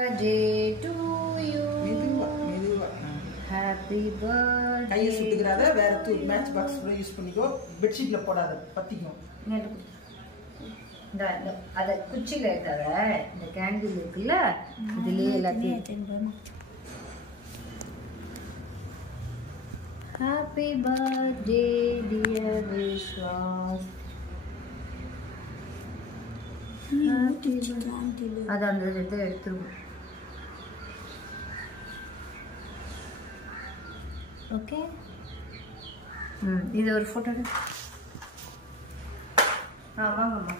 Birthday to you. Happy birthday. கையை சுட்டுக்கிறாத வேற match box கூட யூஸ் பண்ணிக்கோ. பெட்ஷீட்ல போடாத பத்திக்கும். இந்த அத குச்சில இருக்காத இந்த கேண்டில் இருக்குல்ல இதுலயே எல்லாத்தையும். Happy birthday dear Vishwas. அது அந்த இடத்துல எடுத்துருவோம். ஓகே இது ஒரு ஃபோட்டோ வாங்கம்மா.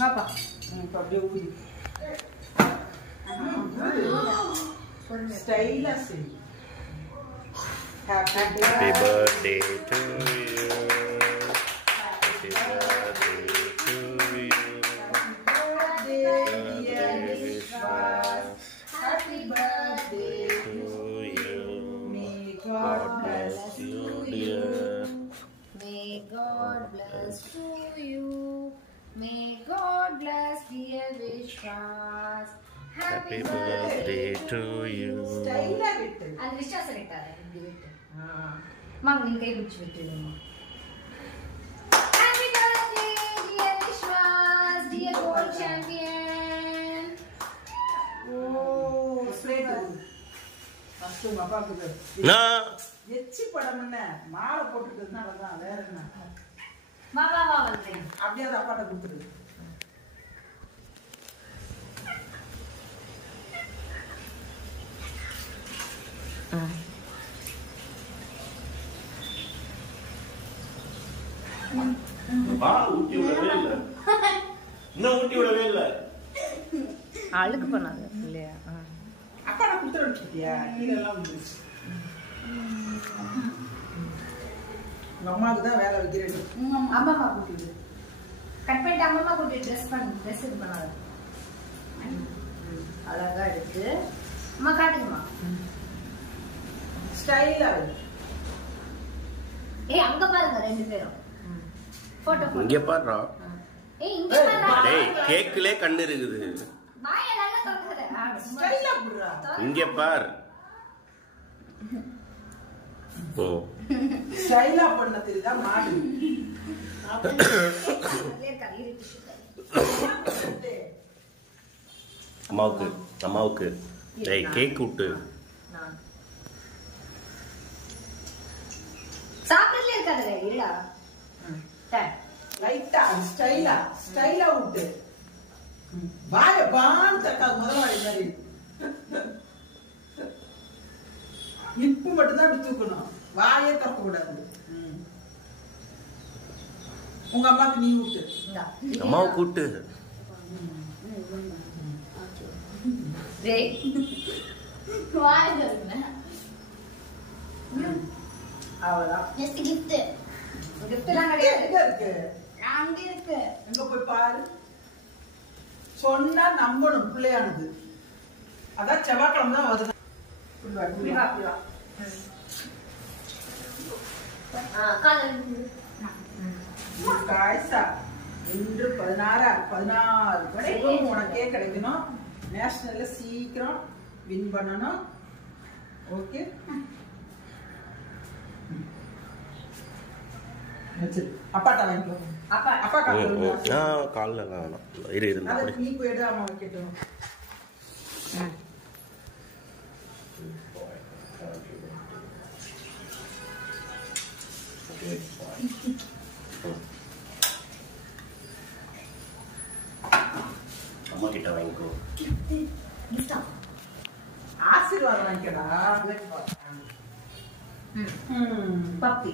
வாப்பா இப்போ அப்படியே ஊதி ஸ்டைலா சரி. Happy birthday to you. Happy birthday to you. Dear Vishwas. Happy birthday To you. May God bless you, dear. May God bless to you. May God bless dear Vishwas. Happy birthday to you. ஸ்டைலா விட்டு. அது விஸ்வாசம் விட்டாரு இப்படி விட்டு. மாம் நீங்க கை பிடிச்சு விட்டுடுங்க. Happy birthday dear Vishwas, dear world champion. ஓ slate. First உங்க அப்பாக்கு நான் எச்சி படம்னே மாலை போட்டுட்டதுனால தான் வேற என்ன. வா வந்துறேன். அப்படியே அந்த அப்பாட்ட கொடுத்துரு. ஊட்டி விடவே இல்லை. இன்னும் ஊட்டி விடவே இல்லை. அழுக்கு பண்ணாத இல்லையா? அப்பாட்ட கொடுத்துரு வச்சிட்டியா? கீழே எல்லாம் வந்துருச்சு. உங்க அம்மாவுக்கு தான் வேலை வைக்கிறேன். அம்மா கூட்டிட்டு கட் பண்ணிட்டு அம்மா கூட்டிட்டு ட்ரெஸ் இது பண்ணாத. அழகா எடுத்து அம்மா காட்டுங்கம்மா. ஸ்டைலா ஏய் அங்க பாருங்க ரெண்டு பேரும் போட்டோ இங்க பாருடா. ஏய் இங்க பாருடா. டேய் கேக்லயே கண்ணு இருக்குது. வாய நல்லா தொறக்குற. ஸ்டைலா புடுறா. இங்க பார். ஓ ஸ்டைலா பண்ண தெரியுதா மாடு. அம்மாவுக்கு டேய் கேக் விட்டு. சாப்பிடல இருக்காதே இல்ல. லைட்டா ஸ்டைலா விட்டு. வாய பான் தக்கா முதலாளி மாதிரி. இப்பு மட்டும் தான் அப்படி தூக்கணும். வாயே திறக்க கூடாது. உங்க அம்மாக்கு நீ விட்டு. அம்மாவை கூட்டு. அவ்வளவுதான். Just gift. கிஃப்ட் எல்லாம் கிடையாது. எங்க இருக்கு? அங்க இருக்கு. எங்க போய் பாரு. சொன்னா நம்பணும் பிள்ளையானது. அதான் செவ்வாய்க்கிழமை தான் வருது. காய்ஸா இன்று 16 சுகம் உனக்கே கிடைக்கணும். நேஷனல்ல சீக்கிரம் வின் பண்ணணும். ஓகே அப்பாட்ட வாங்கிக்கோ. அப்பா காலில் வேணாம். இரு நீ போயிடு அம்மா வைக்கட்டும். அம்மா கிட்ட வாங்கிக்கோ. ஆசீர்வாதம் வாங்கிக்கடா. பப்பி.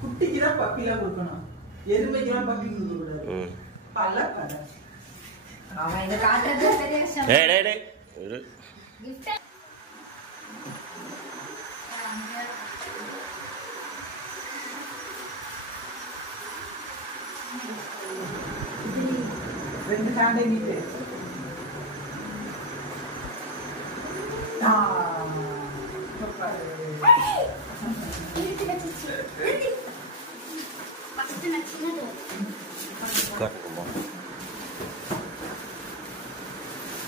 குட்டிக்குதான் பப்பிலாம் கொடுக்கணும். எருமைக்கெல்லாம் பப்பி கொடுக்க கூடாது. பல்ல கடை. அவன் இந்த காட்டுறது பெரிய விஷயம். டேய் ஒரு கிஃப்ட். ரெண்டு ஹேண்டை நீட்டு. காட்டுமா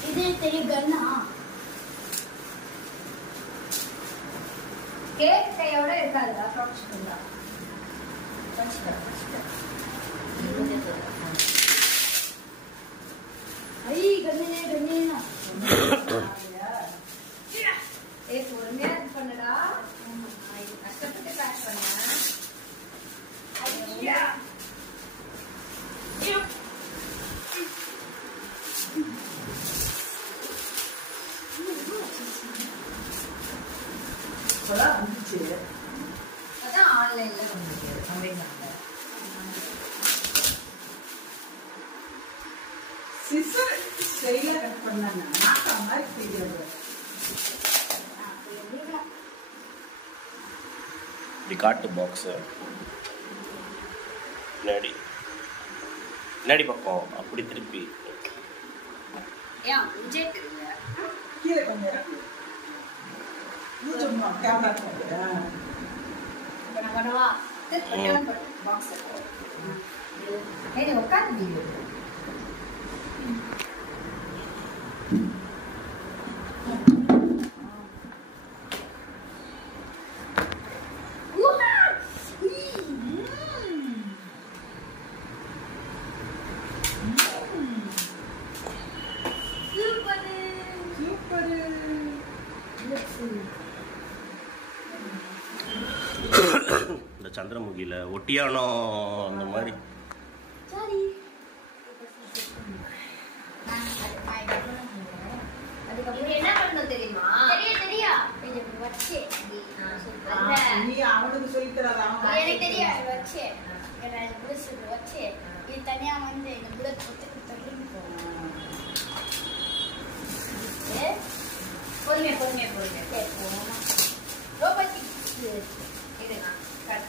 இது தெரியும் கண்ணா கேக் கையோட இருக்காதுடா ப்ரொடக்ஷன் தான் ஐ கண்ணேனா ஏய் பொறுமையா இது பண்ணுடா கஷ்டப்பட்டு பேக் பண்ண ஐயா இப்பதான் வந்துச்சு. அதான் ஆன்லைன்ல வந்துருக்கு அமேசான்ல சிசர் ஸ்டைலா கட் பண்ணாங்க நாட்டா மாதிரி தெரியாது. இப்படி காட்டு பாக்ஸு பின்னாடி பக்கம் அப்படி திருப்பி ஏன் விஜய் தெரியல கீழே கொஞ்சம் இறக்கு. நீ சும்மா கேமரா போட்டு. இப்ப நான் பண்ணவா திருப்பி பாக்ஸ் ஏய் நீ உட்காந்து வீடியோ இந்த சந்திரமுகியில் ஒட்டியானம் அந்த மாதிரி அதுக்கப்புறம் என்ன பண்ணணும் தெரியுமா தெரியா இது வச்சு நீ அவனுக்கு சொல்லித் தராத. அவன் எனக்கு தெரியா வச்சு எனக்கு புடிச்சு வச்சு இது தனியா வந்து இந்த புல்லட் போட்டு தள்ளி போகும் பொறுமையா பொறுமையா பொறுமையா ரோபோட்டிக்ஸ் இது நான் கட்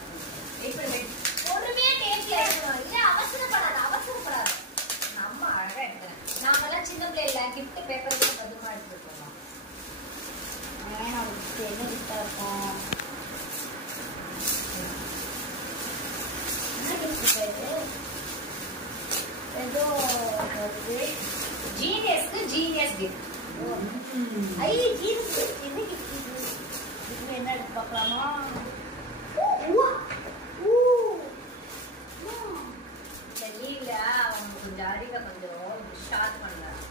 இப்படி பொறுமையா டேஸ்ட் ஆயிடும் இல்ல அவசரப்படாத நம்ம அழகா எடுக்கிறேன் நாமெல்லாம் சின்ன பிள்ளைல gift பேப்பர் கூட பத்திரமா எடுத்துட்டு போனோம் வேணாம் என்ன கிஃப்டா இருக்கும் என்ன கிஃப்ட் இது ஏதோ ஜீனியஸ்க்கு ஜீனியஸ் கிஃப்ட் ஐ ஜீன்ஸ் என்ன கிஃப்ட் இது இதுல என்ன எடுத்து பார்க்கலாமா இந்த லீவ்ல அவங்க கொஞ்சம் அறிவை கொஞ்சம் ஷார்ப் பண்ணலாம்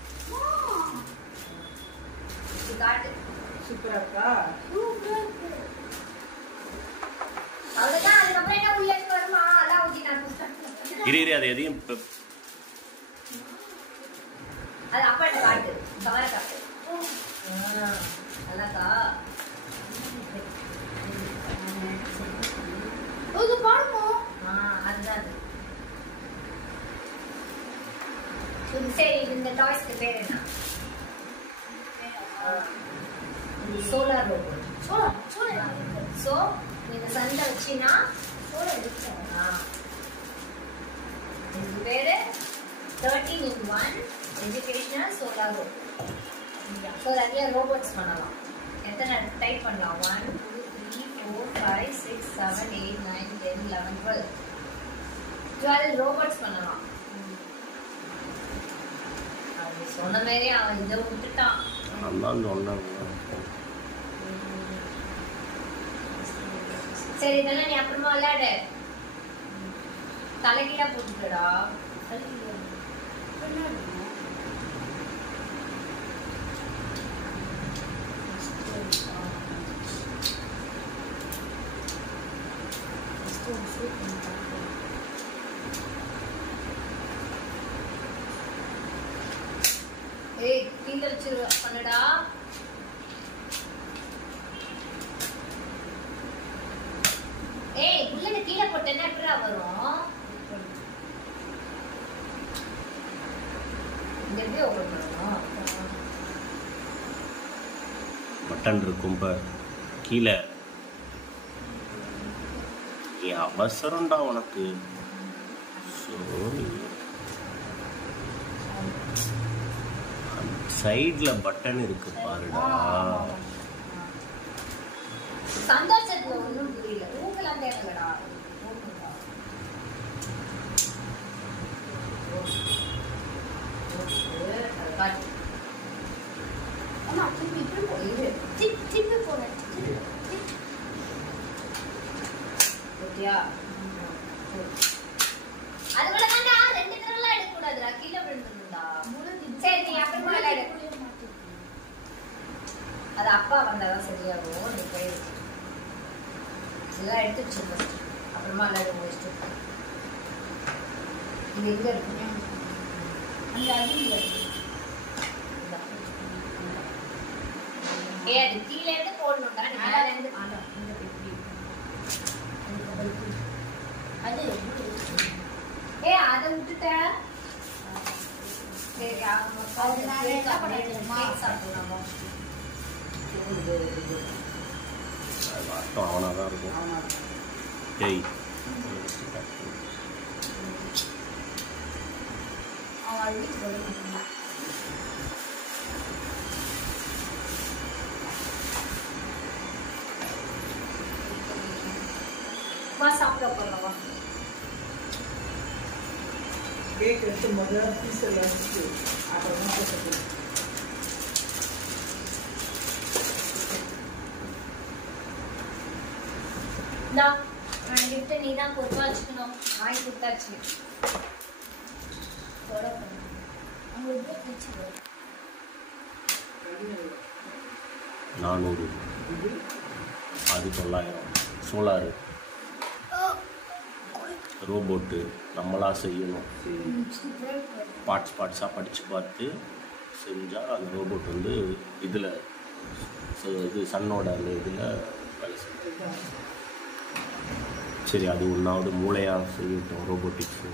இது காட்டு சூப்பரா இருக்கா? அவ்வளவுதான் அதுக்கப்புறம் என்ன உள்ள இருந்து வருமா அதான் ஊதி நான் இரு அது எதையும் அது அப்பா காட்டு கவர காட்டு நல்லாக்கா இது பாருங்க அதுதான் அது சரி இந்த டாய்ஸ்க்கு பேர் என்ன சோலார் ரோபோட் சோ நீங்க சண்டை வச்சினா சோலார் இது பேரு 13-in-1 educational solar robot so நிறைய ரோபோட்ஸ் பண்ணலாம் எத்தனை டைப் பண்ணலாம் 1 2 3 4 5 6 7 8 9 10 11 12 ரோபோட்ஸ் பண்ணலாம் அவன் சொன்ன மாதிரி அவன் இதை விட்டுட்டான் நான் சொன்னேன். சரி இதெல்லாம் நீ அப்புறமா விளையாடு தலைகீழா போட்டுக்கடா ஏய் கீழே வச்சு பண்ணுடா ஏய் உள்ள கீழே போட்டேன்னா எப்படிடா வரும் இந்த எப்படி ஓபன் பண்ணணும் பட்டன் இருக்கும் கீழே நீ அவசரம்டா உனக்கு. சைட்ல பட்டன் இருக்கு பாருடா. சந்தோஷத்துல ஒண்ணும் புரியல ஊக்கெல்லாம் தேவைடா ஓகேயா அதுக்குள்ள தான்டா ரெண்டு தடவை எடுக்க கூடாதுடா கீழ விழுந்துடா சரி நீ அப்புறமா எடு அது அப்பா வந்தாதான் சரியாகும் நீ போய் இதெல்லாம் எடுத்து வச்சிருக்க அப்புறமா எல்லாம் முடிச்சுட்டு இது எங்க இருக்கு அந்த அடியில ஏ அது கீழ இருந்து போடணும்டா நீ மேல இருந்து இந்த பெட்டி அது ஏ அத விட்டுட்ட சரி அதனால என்ன பண்ணிடலாமா சாப்பிடலாமா அவனாதான் இருக்கும் டேய் சாப்பிட போறோம் கேக் எடுத்து முதல்ல பீஸில் வச்சுட்டு அப்புறமா போட்டு கிஃப்ட் நீ தான் பொறுப்பா வச்சுக்கணும் வாங்கி கொடுத்தாச்சு நானூறு அது 900 சோலாரு ரோபோட்டு நம்மளா செய்யணும் பார்ட்ஸாக படித்து பார்த்து செஞ்சால் அந்த ரோபோட் வந்து இதில் இது சன்னோட அந்த இதில் வேலை செய்யும். சரி அது ஒன்றாவது மூளையாக செய்யட்டும் ரோபோட்டிக்ஸு.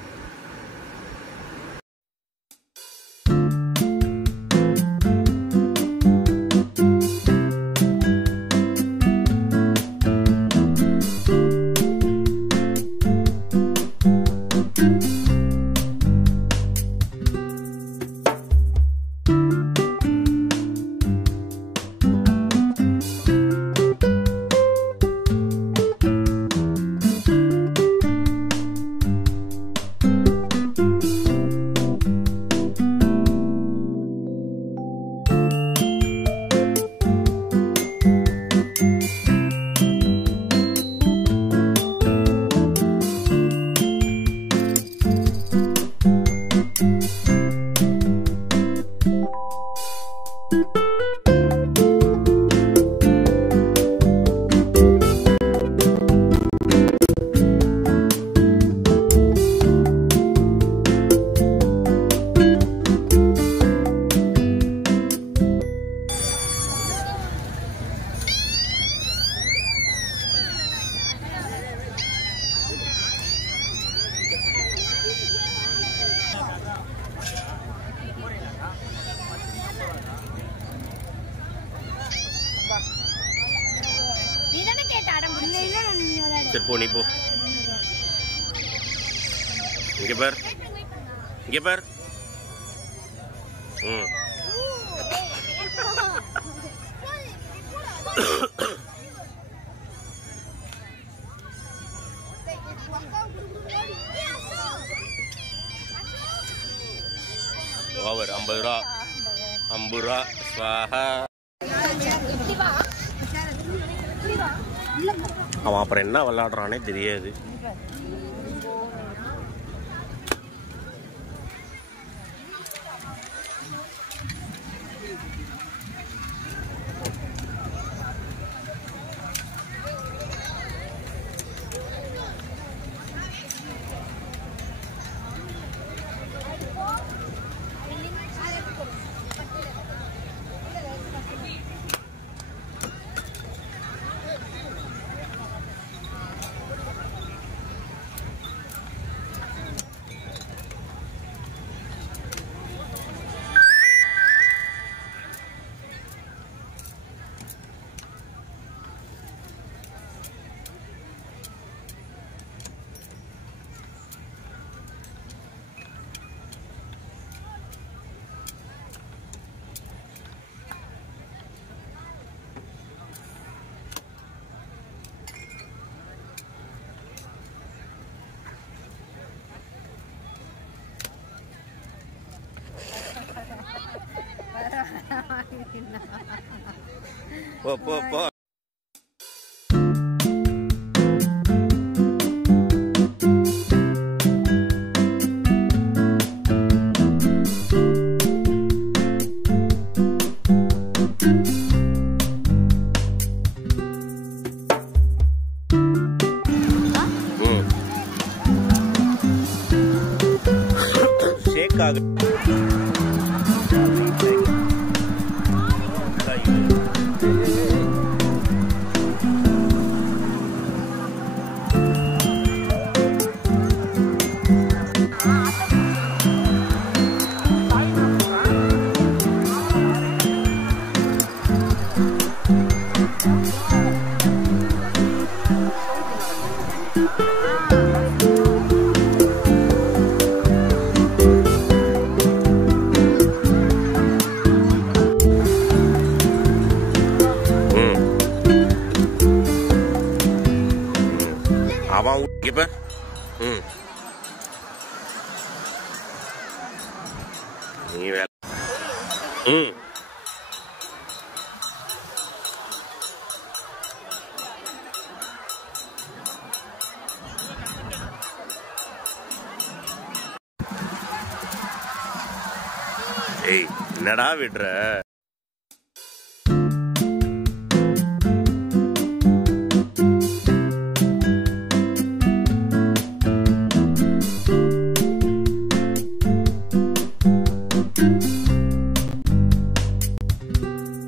சரி போ நீ போ. இங்கே பார் இங்கே பார். ஓவர் 50 ரூபா 50 ரூபா ஸ்வாஹா. அவன் அப்புறம் என்ன விளையாடுறானே தெரியாது. போ போ போ. எதுக்காக அவன் இப்ப நீ வேலை ஏய் என்னடா விடுற